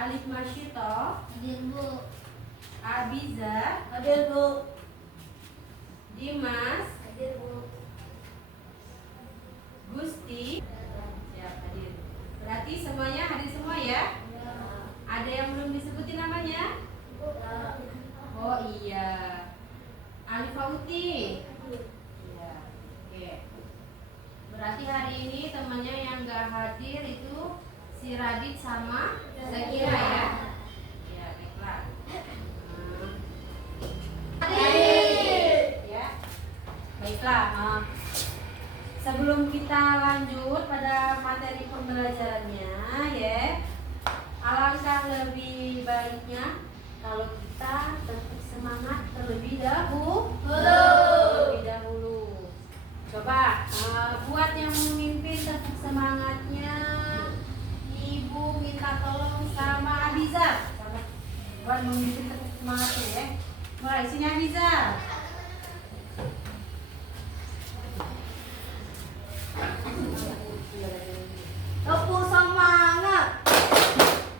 Alif Masyito, hadir Bu. Abiza, Hadir Bu. Dimas, Hadir Bu. Gusti, siap hadir. Berarti semuanya hadir semua ya? Ya. Ada yang belum disebutin namanya? Ya. Oh iya, Alif Fauti. Iya, oke. Berarti hari ini temannya yang nggak hadir itu si Radit sama Zakira ya? Ya, baiklah. Hadir. Ya, baiklah. Sebelum kita lanjut pada materi pembelajarannya, ya, alangkah lebih baiknya kalau kita tetap semangat terlebih dahulu. Coba buat yang memimpin tetap semangatnya. Ibu minta tolong sama Abiza. Buat memimpin tetap semangatnya ya. Mulai sini Abiza. Tepuk semangat.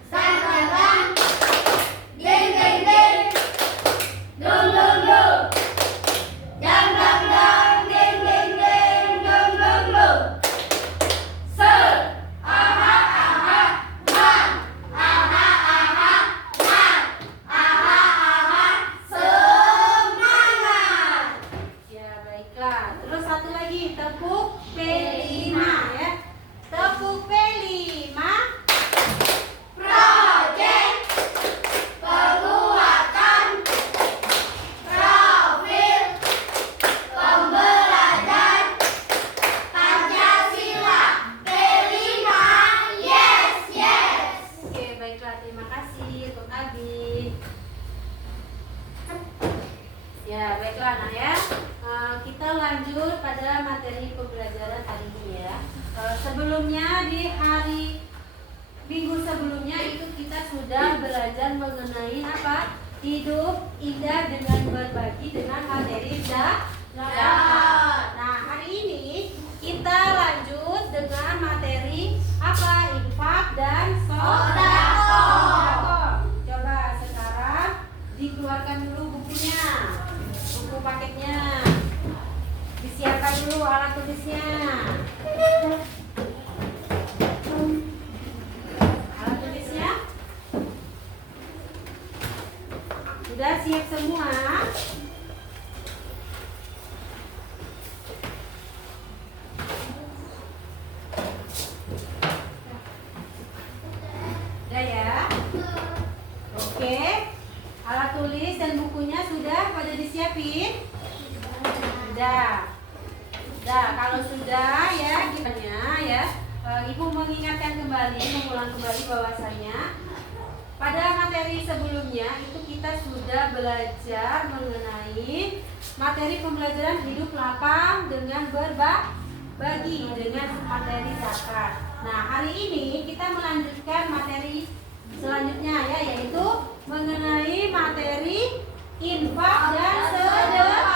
Semangat. Ding ding ding. Dum dum dum. Dang dang dang. Ding ding ding. Dum dum dum. Ser. Aha aha. Man. Aha aha. Man. Aha aha. Semangat. Ya baiklah. Terus satu lagi tepuk P5 ya. Tepuk P5. Project penguatan profil pembelajar Pancasila P5. Yes, yes. Oke baiklah, terima kasih untuk Abi. Ya baiklah nah ya. Kita lanjut pada materi pembelajaran hari ini ya. Sebelumnya di hari minggu sebelumnya itu kita sudah belajar mengenai apa? Hidup indah dengan berbagi dengan materi zakat. Nah hari ini kita lanjut dengan materi satu paketnya. Disiapkan dulu alat tulisnya. Alat tulisnya sudah siap semua. Sudah ya. Oke. Alat tulis dan bukunya sudah pada disiapin? Sudah. Sudah, kalau sudah ya gimana ya. Ibu mengingatkan kembali, mengulang kembali bahwasanya pada materi sebelumnya itu kita sudah belajar mengenai materi pembelajaran hidup lapang dengan berbagi dengan materi zakat. Nah, hari ini kita melanjutkan materi selanjutnya ya, yaitu mengenai materi infak dan sedekah.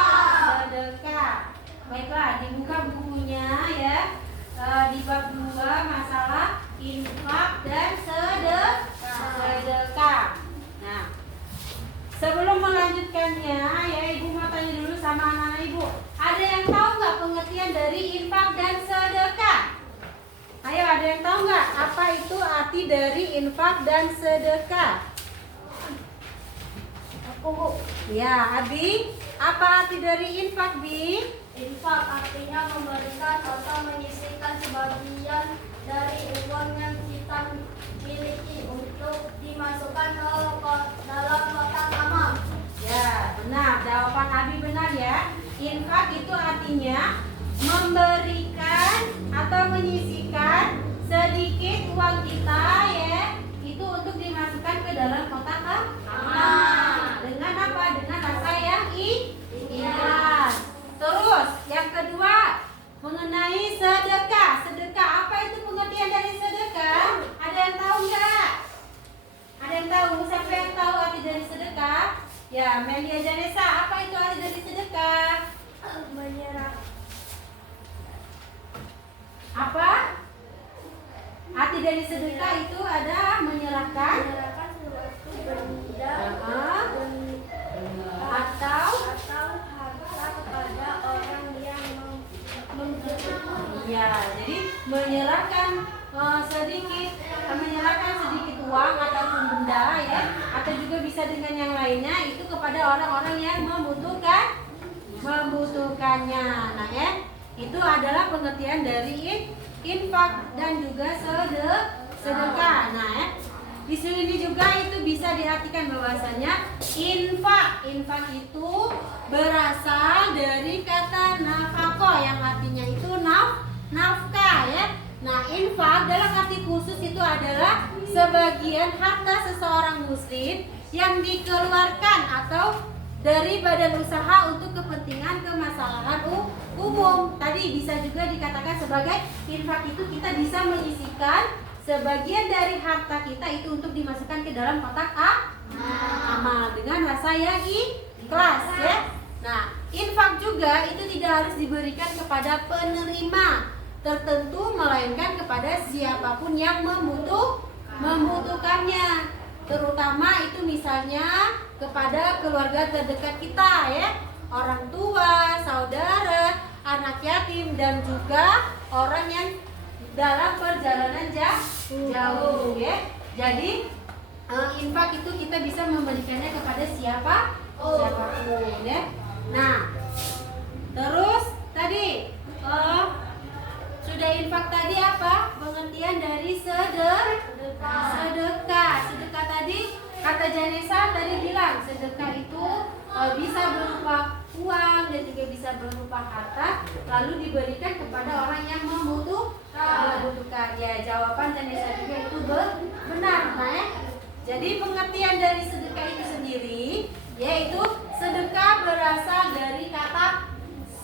Baiklah, dibuka bukunya ya. Di bab 2 masalah infak dan sedekah. Nah, sebelum melanjutkannya ya, Ibu mau tanya dulu sama anak-anak Ibu. Ada yang tahu nggak pengertian dari infak dan sedekah? Ayo, ada yang tahu nggak apa itu arti dari infak dan sedekah? Aku, Bu. Ya, Abi, apa arti dari infak, Bi? Infak artinya memberikan atau menyisihkan sebagian dari uang yang kita miliki untuk dimasukkan ke dalam kotak amal. Ya, benar. Jawaban Abi benar ya. Infak itu artinya memberikan atau menyisihkan sedikit uang kita ya, itu untuk dimasukkan ke dalam kotak amal. Dengan apa? Dengan rasa yang ikhlas. Terus yang kedua mengenai sedekah. Sedekah, apa itu pengertian dari sedekah? Ada yang tahu nggak? Ada yang tahu? Siapa yang tahu arti dari sedekah? Ya, Melia Janesa, apa itu arti dari sedekah? Menyerah. Apa? Arti dari sedekah itu ada menyerahkan Menyerahkan sesuatu benda atau harta kepada orang yang membutuhkan. ya, jadi menyerahkan menyerahkan sedikit uang ataupun benda ya, atau juga bisa dengan yang lainnya itu kepada orang-orang yang membutuhkannya. Nah ya, itu adalah pengertian dari infak dan juga sedekah. Nah ya, di sini juga itu bisa diartikan bahwasanya infak itu berasal dari kata nafkah yang artinya itu nafkah ya. Nah, infak dalam arti khusus itu adalah sebagian harta seseorang muslim yang dikeluarkan atau dari badan usaha untuk kepentingan kemaslahan umum. Tadi bisa juga dikatakan sebagai infak itu kita bisa menyisihkan sebagian dari harta kita itu untuk dimasukkan ke dalam kotak amal dengan rasa yang ikhlas ya. Nah, infak juga itu tidak harus diberikan kepada penerima tertentu, melainkan kepada siapapun yang membutuhkannya. Terutama itu misalnya kepada keluarga terdekat kita ya, orang tua, saudara, anak yatim, dan juga orang yang dalam perjalanan jauh ya. Jadi infak itu kita bisa memberikannya kepada siapapun ya. Nah, terus tadi sudah infak tadi apa? Pengertian dari sedekah. Sedekah tadi kata Janesa tadi bilang sedekah itu bisa berupa uang dan juga bisa berupa harta, lalu diberikan kepada orang yang membutuhkan. Ya, jawaban Janesa juga itu benar. Nah, ya. Jadi pengertian dari sedekah itu sendiri yaitu sedekah berasal dari kata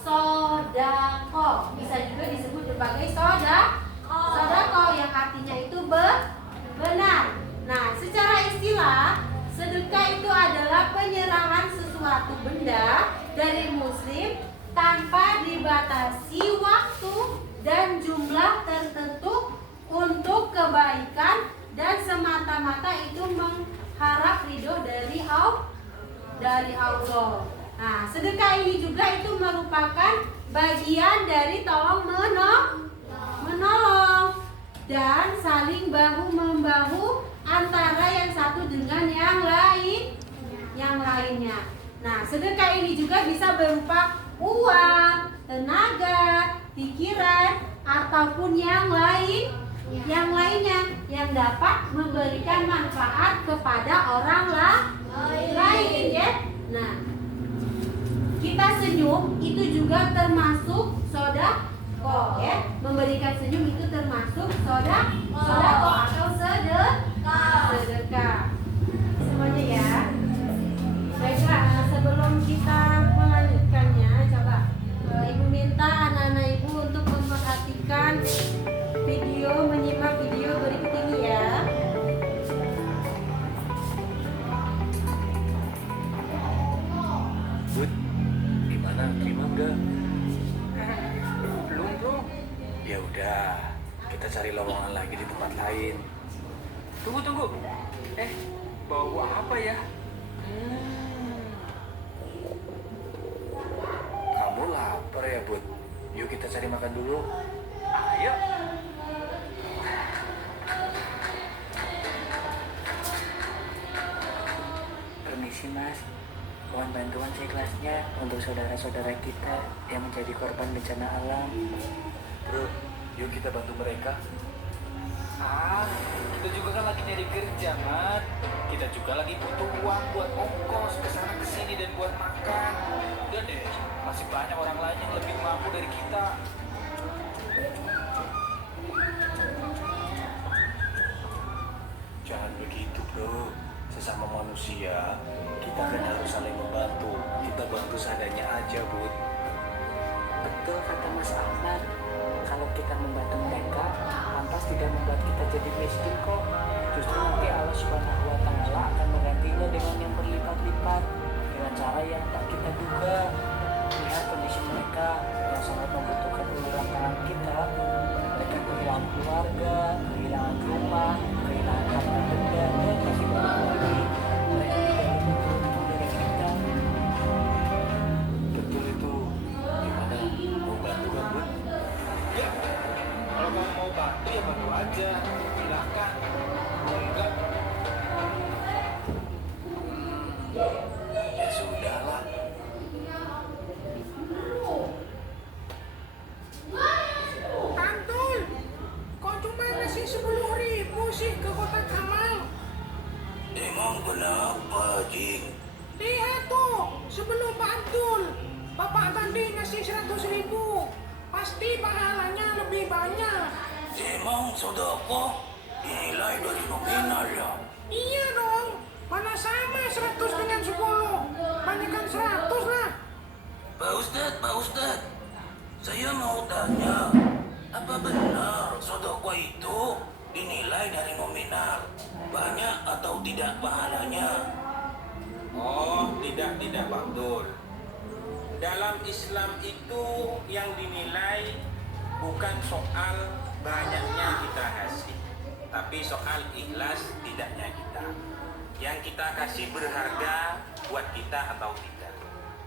sodako, bisa juga disebut sebagai sodako yang artinya itu benar. Nah, secara istilah sedekah itu adalah penyerahan sesuatu benda dari muslim tanpa dibatasi waktu dan jumlah tertentu untuk kebaikan dan semata-mata itu mengharap ridho dari Allah. Nah, sedekah ini juga itu merupakan bagian dari tolong menolong dan saling bahu membahu antara yang satu dengan yang lainnya. Nah, sedekah ini juga bisa berupa uang, tenaga, pikiran, ataupun yang lainnya yang dapat memberikan manfaat kepada orang lain ya. Nah, kita senyum itu juga termasuk sedekah ya. Memberikan senyum itu termasuk sedekah atau sedekah. Semuanya ya. Baiklah, sebelum kita melanjutkannya, coba Ibu minta anak-anak Ibu untuk memperhatikan video, menyimak video berikut ini ya. Bud, gimana? Terima enggak? Belum bro. Ya udah, kita cari lowongan lagi di tempat lain. Tunggu. Bawa apa ya? Kamu lapar ya Bud? Yuk kita cari makan dulu. Ayo. Permisi mas, mohon bantuan seikhlasnya untuk saudara-saudara kita yang menjadi korban bencana alam. Bro, yuk kita bantu mereka. Kita juga kan lagi nyari kerja, Mat. Kita juga lagi butuh uang buat ongkos ke sana ke sini dan buat makan. Udah deh, masih banyak orang lain yang lebih mampu dari kita. Jangan begitu bro. Sesama manusia, kita kan harus saling membantu. Kita bantu seadanya aja Bud. Betul kata Mas Ahmad, kalau kita membantu mereka, lantas tidak membuat kita jadi miskin kok. Justru nanti Allah Subhanahu wa Ta'ala akan menggantinya dengan yang berlipat-lipat dengan cara yang tak kita duga. Lihat kondisi mereka yang sangat membutuhkan uluran tangan kita. Mereka kehilangan keluarga, kehilangan rumah, kehilangan harta benda, dan masih banyak lagi. Mereka tidak lebih beruntung dari kita. Betul itu. Gimana? Mau bantu kan Bud? Ya, kalau kamu mau bantu ya bantu aja. Silahkan. Kalau enggak, Ya sudahlah. Tantul, kok cuma ngasih 10.000 sih ke kotak amal? Emang kenapa, Jing? Lihat tuh, sebelum Bantul, Bapak tadi ngasih 100.000. Pasti pahalanya lebih banyak. Emang sodako dinilai dari nominal ya? Iya dong, mana sama 100 dengan 10? Banyakkan 100 lah. Pak Ustadz, saya mau tanya, apa benar sodako itu dinilai dari nominal? Banyak atau tidak pahalanya? Oh, tidak Abdul. Dalam Islam itu yang dinilai bukan soal banyaknya kita kasih, tapi soal ikhlas tidaknya kita. Yang kita kasih berharga buat kita atau tidak.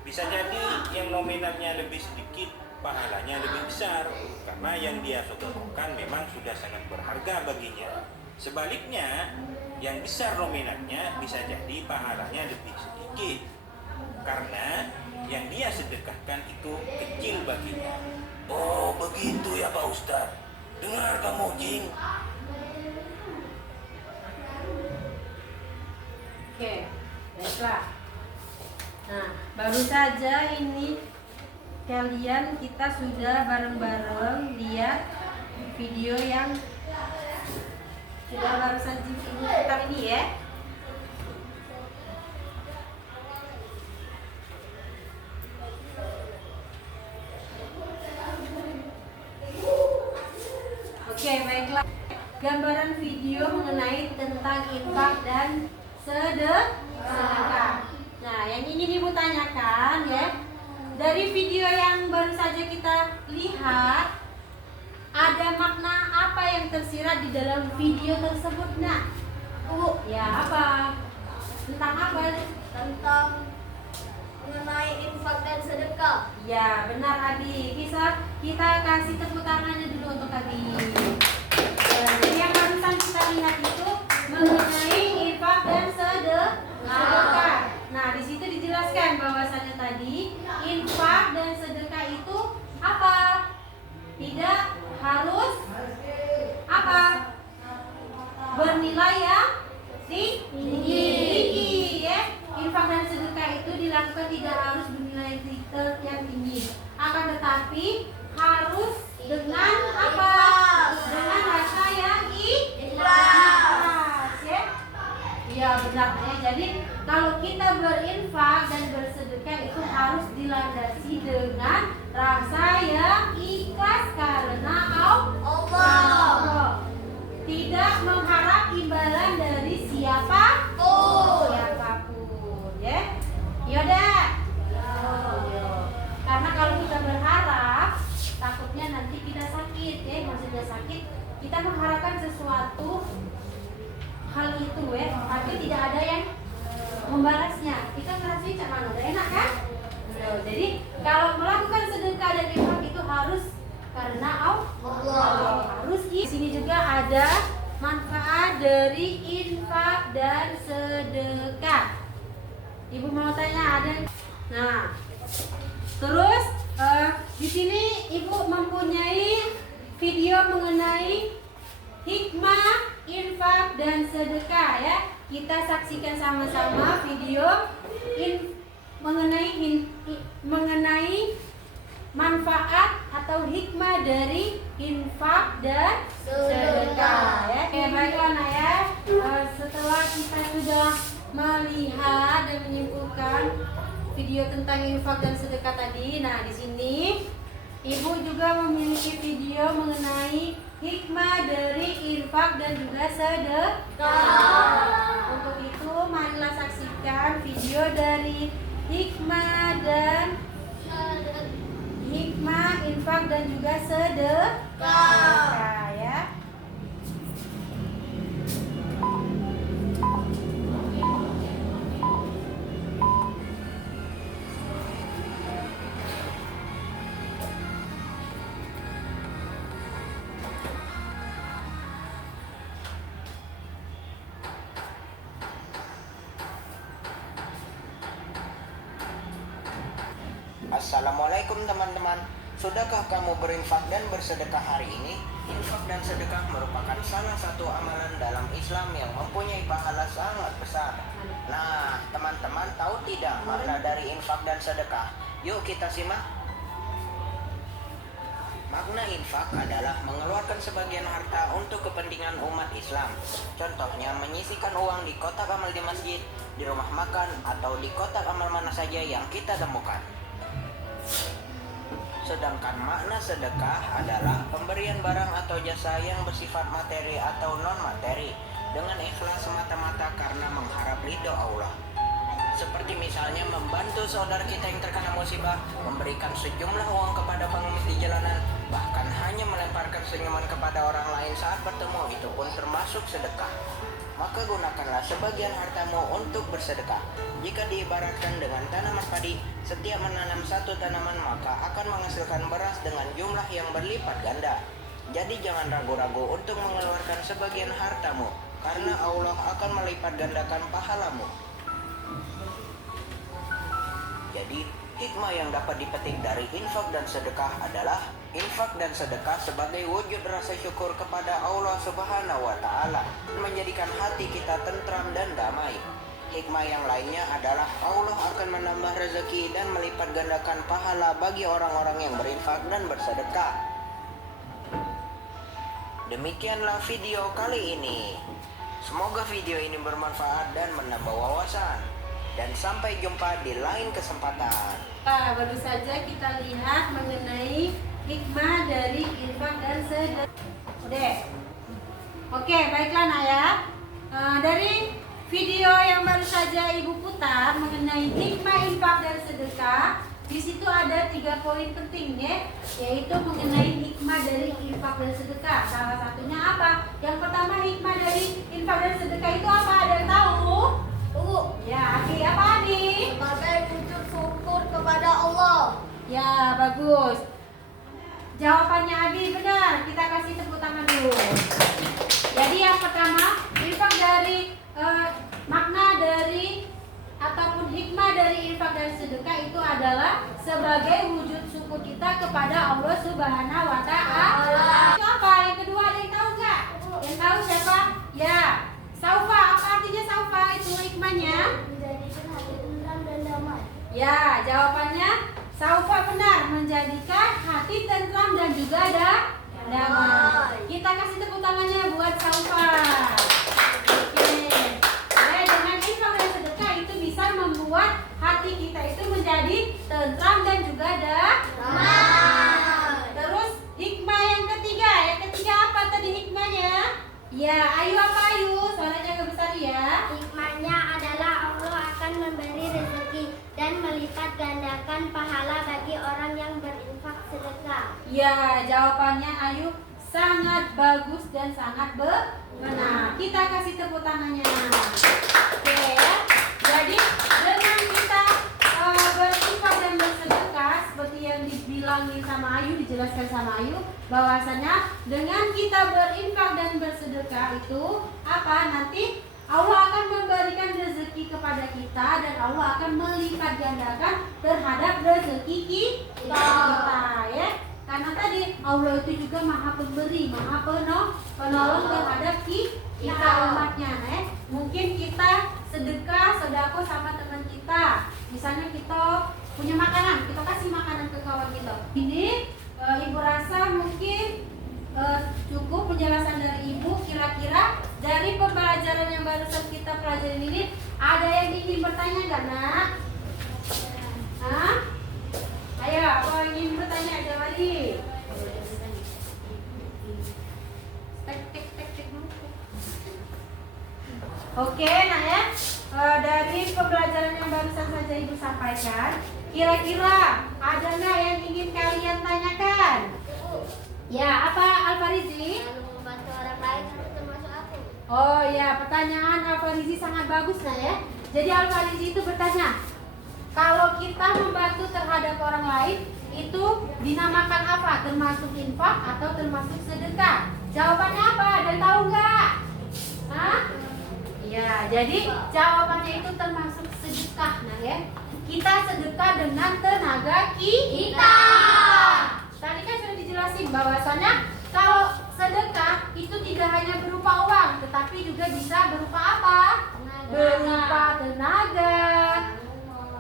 Bisa jadi yang nominalnya lebih sedikit, pahalanya lebih besar, karena yang dia sodorkan memang sudah sangat berharga baginya. Sebaliknya, yang besar nominalnya bisa jadi pahalanya lebih sedikit, karena yang dia sedekahkan itu kecil baginya. Oh begitu ya Pak Ustadz. Dengar kamu Jing. Oke, baiklah. Nah, baru saja ini kalian kita sudah bareng-bareng lihat video yang sudah barusan diputar ini ya. Oke, baiklah. Gambaran video mengenai tentang infak dan sedekah. Nah, yang ingin Ibu tanyakan ya, dari video yang baru saja kita lihat, ada makna apa yang tersirat di dalam video tersebut? Nah, ya apa? Tentang apa? tentang mengenai infak dan sedekah. Ya, benar Abi. Kita kasih tepuk tangannya dulu untuk Abi. Jadi yang barusan kita lihat itu mengenai infak dan sedekah. Nah, di situ dijelaskan bahwasanya tadi infak dan sedekah itu apa? Tidak harus apa? Bernilai yang tinggi, ya. Infak dan sedekah itu dilakukan tidak harus bernilai yang tinggi, akan tetapi harus dengan apa? Dengan rasa yang ikhlas, ya. Iya benar ya. Jadi kalau kita berinfak dan bersedekah itu harus dilandasi dengan rasa yang ikhlas karena Allah. Tidak mengharap imbalan dari siapapun, ya. Yaudah. Karena kalau kita berharap, takutnya nanti kita sakit, ya. Maksudnya sakit, kita mengharapkan sesuatu hal itu, ya, tapi tidak ada yang membalasnya. Kita ngerasanya cak mana, udah enak kan? Jadi kalau melakukan sedekah dan infak itu harus karena Allah. Harus di sini juga ada manfaat dari infak dan sedekah. Ibu mau tanya ada? Nah, terus di sini ibu mempunyai video mengenai hikmah infak dan sedekah, ya. Kita saksikan sama-sama video mengenai manfaat atau hikmah dari infak dan sedekah, ya. Oke, baiklah Nak ya. Setelah kita sudah melihat dan menyimpulkan video tentang infak dan sedekah tadi, nah di sini ibu juga memiliki video mengenai hikmah dari infak dan juga sedekah. Untuk itu marilah saksikan video dari hikmah infak dan juga sedekah, ya. Assalamualaikum teman-teman. Sudahkah kamu berinfak dan bersedekah hari ini? Infak dan sedekah merupakan salah satu amalan dalam Islam yang mempunyai pahala sangat besar. Nah, teman-teman tahu tidak makna dari infak dan sedekah? Yuk kita simak. Makna infak adalah mengeluarkan sebagian harta untuk kepentingan umat Islam. Contohnya menyisihkan uang di kotak amal di masjid, di rumah makan, atau di kotak amal mana saja yang kita temukan. Sedangkan makna sedekah adalah pemberian barang atau jasa yang bersifat materi atau non-materi dengan ikhlas semata-mata karena mengharap ridho Allah. Seperti misalnya membantu saudara kita yang terkena musibah, memberikan sejumlah uang kepada pengemis di jalanan, bahkan hanya melemparkan senyuman kepada orang lain saat bertemu, itu pun termasuk sedekah. Maka gunakanlah sebagian hartamu untuk bersedekah. Jika diibaratkan dengan tanaman padi, setiap menanam satu tanaman maka akan menghasilkan beras dengan jumlah yang berlipat ganda. Jadi jangan ragu-ragu untuk mengeluarkan sebagian hartamu, karena Allah akan melipat gandakan pahalamu. Jadi, hikmah yang dapat dipetik dari infak dan sedekah adalah infak dan sedekah sebagai wujud rasa syukur kepada Allah Subhanahu wa Ta'ala, menjadikan hati kita tentram dan damai. Hikmah yang lainnya adalah Allah akan menambah rezeki dan melipat gandakan pahala bagi orang-orang yang berinfak dan bersedekah. Demikianlah video kali ini. Semoga video ini bermanfaat dan menambah wawasan. Dan sampai jumpa di lain kesempatan. Baru saja kita lihat mengenai hikmah dari infak dan sedekah. Udah. Oke, baiklah Nak ya. Dari video yang baru saja Ibu putar mengenai hikmah infak dan sedekah, di situ ada 3 poin penting ya, yaitu mengenai hikmah dari infak dan sedekah. Salah satunya apa? Yang pertama, hikmah dari infak dan sedekah itu apa? Ada yang tahu? Bu, Ya, Adi, apa Adi? sebagai wujud syukur kepada Allah. Ya, bagus. Jawabannya Abi benar. Kita kasih tepuk tangan dulu. Jadi yang pertama, infak dari makna dari ataupun hikmah dari infak dan sedekah itu adalah sebagai wujud syukur kita kepada Allah Subhanahu wa Ta'ala. Itu apa? Yang kedua ada yang tahu nggak? Yang tahu siapa? Ya, saufa. Apa artinya saufa? Itu hikmahnya. Menjadikan hati tentram dan damai. Ya, jawabannya saufa benar, menjadikan hati tentram dan juga ada damai. Kita kasih tepuk tangannya buat saufa. Oke. Dengan infak dan sedekah itu bisa membuat hati kita itu menjadi tentram dan juga damai. Terus hikmah yang ketiga apa tadi hikmahnya? Ya, ayu apa ayu? Suaranya agak besar ya. Hikmahnya adalah Allah akan memberi rezeki dan melipat gandakan pahala bagi orang yang berinfak sedekah. Ya, jawabannya Ayu sangat bagus dan sangat benar. Kita kasih tepuk tangannya. Oke ya. Jadi dengan kita berinfak dan bersedekah seperti yang dibilangin sama Ayu, dijelaskan sama Ayu, bahwasanya dengan kita berinfak dan bersedekah itu apa? Nanti Allah akan memberikan rezeki kepada kita dan Allah akan melipat gandakan terhadap rezeki kita ya. Karena tadi Allah itu juga Maha Pemberi, Maha Penolong terhadap kita umatnya Mungkin kita sedekah, sedekah sama teman kita. Misalnya kita punya makanan, kita kasih makanan ke kawan kita. Ini Ibu rasa mungkin cukup penjelasan dari Ibu. Kira-kira dari pembelajaran yang barusan kita pelajarin ini, ada yang ingin bertanya nggak, Nak? Hah? Ayo, apa yang ingin bertanya? Aja mari. Tek dulu. Oke, nah ya, dari pembelajaran yang barusan saja Ibu sampaikan, kira-kira ada nggak yang ingin kalian tanyakan? Ya, apa Alfarizi? Membantu orang lain termasuk aku. Oh ya, pertanyaan Alfarizi sangat bagus nah ya. Jadi Alfarizi itu bertanya, kalau kita membantu terhadap orang lain itu dinamakan apa? Termasuk infak atau termasuk sedekah? Jawabannya apa? Ada yang tahu nggak? Hah? Ya, jadi jawabannya itu termasuk sedekah nah ya. Kita sedekah dengan tenaga kita. Tadi kan sudah dijelasin bahwasanya kalau sedekah itu tidak hanya berupa uang, tetapi juga bisa berupa apa? Berupa tenaga,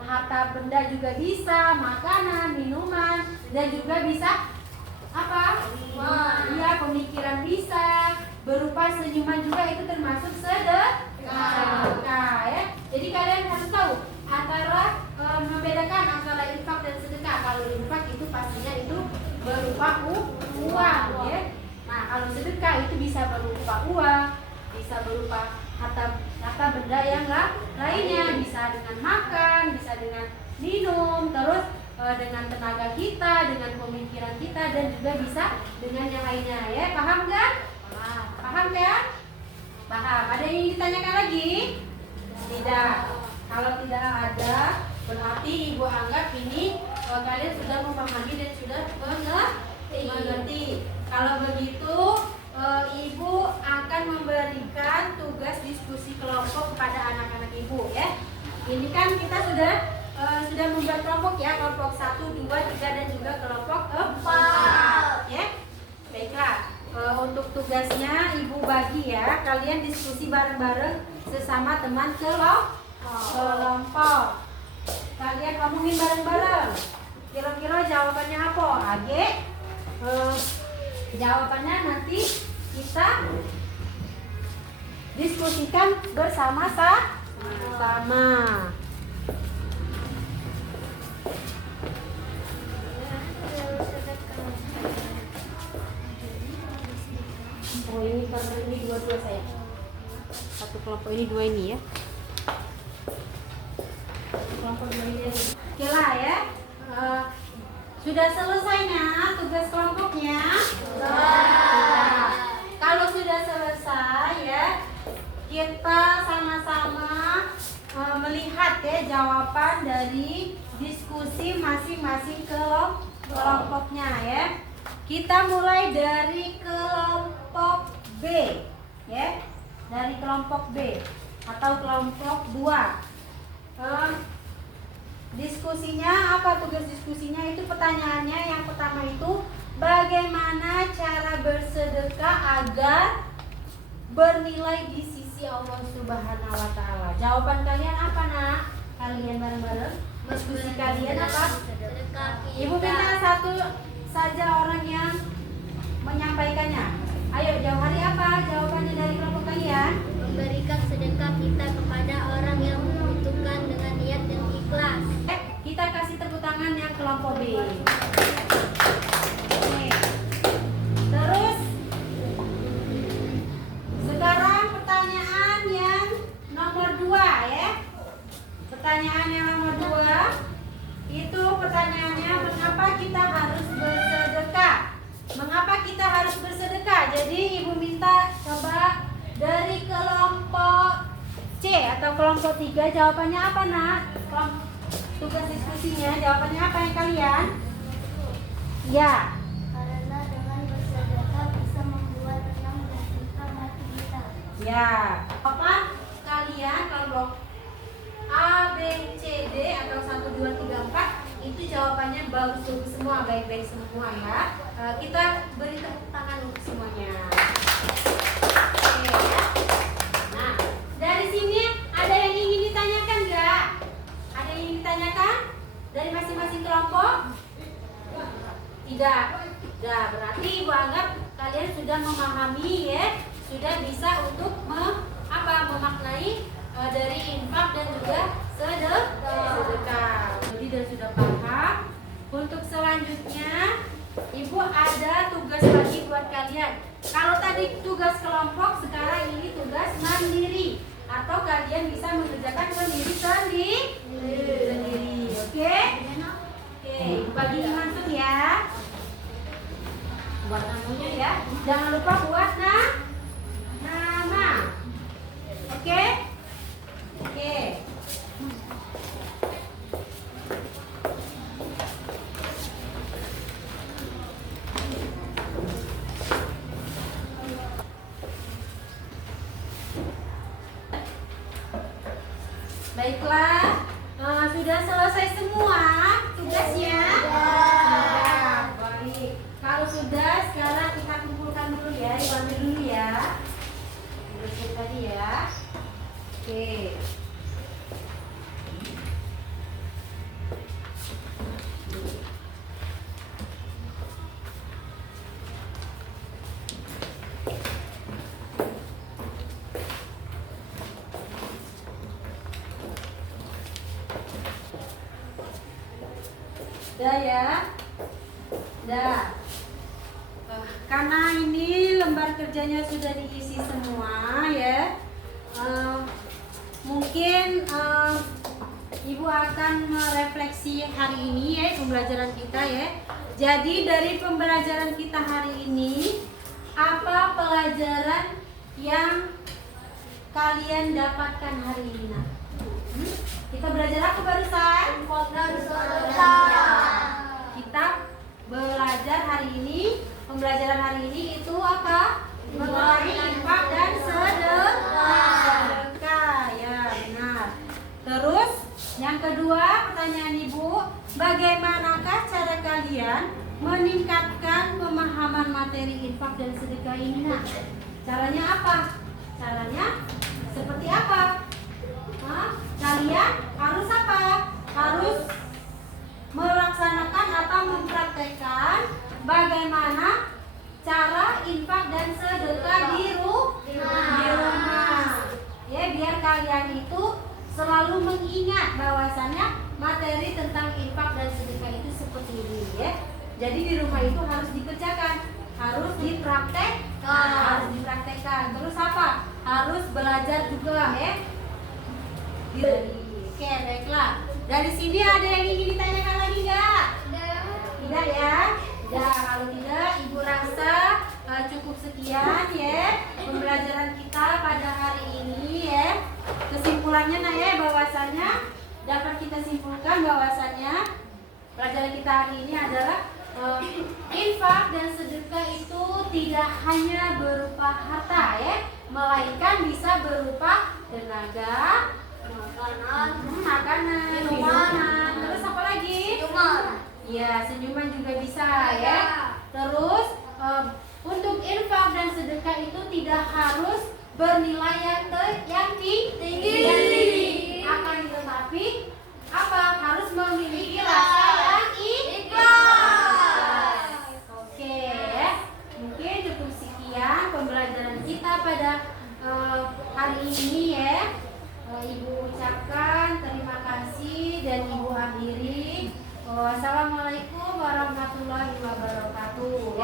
harta benda juga bisa, makanan, minuman, dan juga bisa apa? Ya, pemikiran bisa, berupa senyuman juga itu termasuk sedekah. Ya. Jadi kalian harus tahu antara membedakan antara infak dan sedekah. Kalau infak itu pastinya itu berupa uang ya. Nah, kalau sedekah itu bisa berupa uang, bisa berupa harta benda yang lainnya, bisa dengan makan, bisa dengan minum, terus dengan tenaga kita, dengan pemikiran kita, dan juga bisa dengan yang lainnya ya. Paham kan? Paham kan? Paham. Ada yang ingin ditanyakan lagi? Tidak. Kalau tidak ada, berarti Ibu anggap ini kalian sudah memahami dan sudah mengerti. Kalau begitu, Ibu akan memberikan tugas diskusi kelompok kepada anak-anak Ibu ya. Ini kan kita sudah membuat kelompok ya, kelompok 1, 2, 3 dan juga kelompok 4 ya. Baiklah, untuk tugasnya Ibu bagi ya, kalian diskusi bareng-bareng sesama teman kelompok. Kalian ngomongin bareng-bareng. Kira-kira jawabannya apa? Age? Jawabannya nanti kita diskusikan bersama-sama. Oh ini karena ini dua-dua saya. Satu kelompok ini, dua ini ya. Kelompok dua ini. Oke lah ya. Sudah selesainya tugas kelompoknya? Sudah. Kalau sudah selesai ya, kita sama-sama melihat ya jawaban dari diskusi masing-masing kelompoknya ya. Kita mulai dari kelompok B ya. Dari kelompok B atau kelompok 2. Diskusinya apa, tugas diskusinya itu pertanyaannya yang pertama itu bagaimana cara bersedekah agar bernilai di sisi Allah Subhanahu wa taala. Jawaban kalian apa, Nak? Kalian bareng-bareng diskusi kalian apa? Ibu minta satu saja orang yang menyampaikannya. Ayo, Jauhari apa jawabannya dari kelompok kalian? Memberikan sedekah kita kepada orang yang membutuhkan dengan niat yang ikhlas. Kita kasih tepuk tangan yang kelompok B. Oke. Terus sekarang pertanyaan yang nomor 2 ya. Pertanyaan yang nomor 2 itu pertanyaannya mengapa kita harus bersedekah? Mengapa kita harus bersedekah? Jadi ibu minta coba dari kelompok C atau kelompok 3 jawabannya apa, Nak? Tugas diskusinya jawabannya apa yang kalian? Ya. Karena dengan bersedekah bisa membuat tenang dan cinta hati kita. Ya. Apa kalian kelompok A, B, C, D atau 1, 2, 3, 4 itu jawabannya bagus semua, baik-baik semua ya. Kita beri tepuk tangan untuk semuanya. Oke ya. Nah, dari sini ada yang ingin ditanyakan nggak? Ada yang ingin ditanyakan dari masing-masing kelompok? Tidak. Nah, berarti ibu anggap kalian sudah memahami ya, sudah bisa untuk memaknai dari infak dan juga sedekah. Jadi sudah paham. Untuk selanjutnya, ibu ada tugas lagi buat kalian. Kalau tadi tugas kelompok, sekarang ini tugas mandiri atau kalian bisa mengerjakan sendiri. Oke? Oke, bagi langsung ya. Buat namanya ya. Jangan lupa buat nama. Oke? Oke. Baiklah, sudah selesai semua tugasnya? Sudah. Baik. Kalau sudah, sekarang kita kumpulkan dulu ya, diambil dulu ya. Tugasnya tadi ya. Oke. Udah ya. Udah. Karena ini lembar kerjanya sudah diisi semua ya. Mungkin ibu akan merefleksi hari ini ya pembelajaran kita ya. Jadi dari pembelajaran kita hari ini, apa pelajaran yang kalian dapatkan hari ini? Kita belajar apa barusan? Kita belajar hari ini, pembelajaran hari ini itu apa? Mengenai infak dan sedekah. Ya, benar. Terus yang kedua, pertanyaan ibu, bagaimanakah cara kalian meningkatkan pemahaman materi infak dan sedekah ini? Nah, caranya apa? Caranya seperti apa? Kalian harus apa? Harus melaksanakan atau mempraktekkan bagaimana cara infak dan sedekah di rumah. Ya, biar kalian itu selalu mengingat bahwasannya materi tentang infak dan sedekah itu seperti ini ya. Jadi di rumah itu harus dikerjakan, harus dipraktekkan. Terus apa? Harus belajar juga ya. Oke, baiklah. Dari sini ada yang ingin ditanyakan lagi nggak? Tidak ya? Ya, kalau tidak, ibu rasa cukup sekian ya pembelajaran kita pada hari ini ya. Kesimpulannya nah ya bahwasannya dapat kita simpulkan bahwasannya pelajaran kita hari ini adalah infak dan sedekah itu tidak hanya berupa harta ya, melainkan bisa berupa tenaga, makanan, minuman, terus apa lagi? Ya, senyuman juga bisa ya. Terus untuk infak dan sedekah itu tidak harus bernilai yang tinggi, akan tetapi apa? Harus memiliki rasa yang ikhlas. Oke, mungkin cukup sekian pembelajaran kita pada hari ini ya. Ibu ucapkan terima kasih dan Ibu akhiri. Wassalamualaikum warahmatullahi wabarakatuh.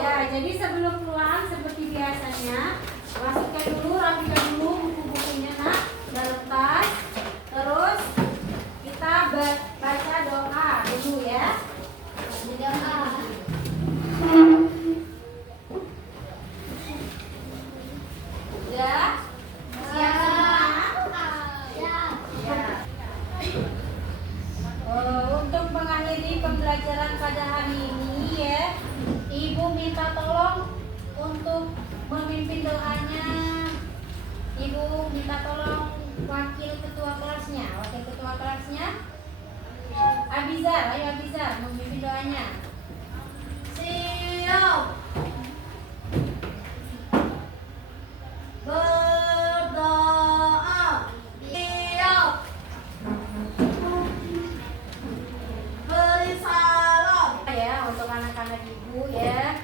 Ya, jadi sebelum pulang seperti biasanya, masukkan dulu, rapikan dulu buku-bukunya nak dalam tas. Terus kita baca doa dulu ya. Udah? Siap semua? Untuk mengakhiri pembelajaran pada hari ini ya, Ibu minta tolong untuk memimpin doanya. Ibu minta tolong wakil ketua kelasnya Abizar, ayo Abizar memimpin doanya. Siap. Berdoa. Siap. Beri salam ya untuk anak-anak Ibu ya.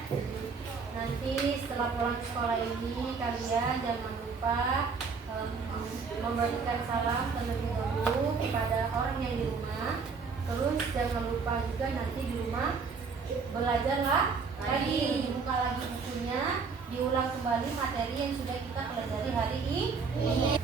Nanti setelah pulang ke sekolah ini kalian jangan lupa memberikan salam terlebih dahulu kepada orang yang di rumah. Terus jangan lupa juga nanti di rumah belajarlah lagi, dibuka lagi bukunya, diulang kembali materi yang sudah kita pelajari hari ini.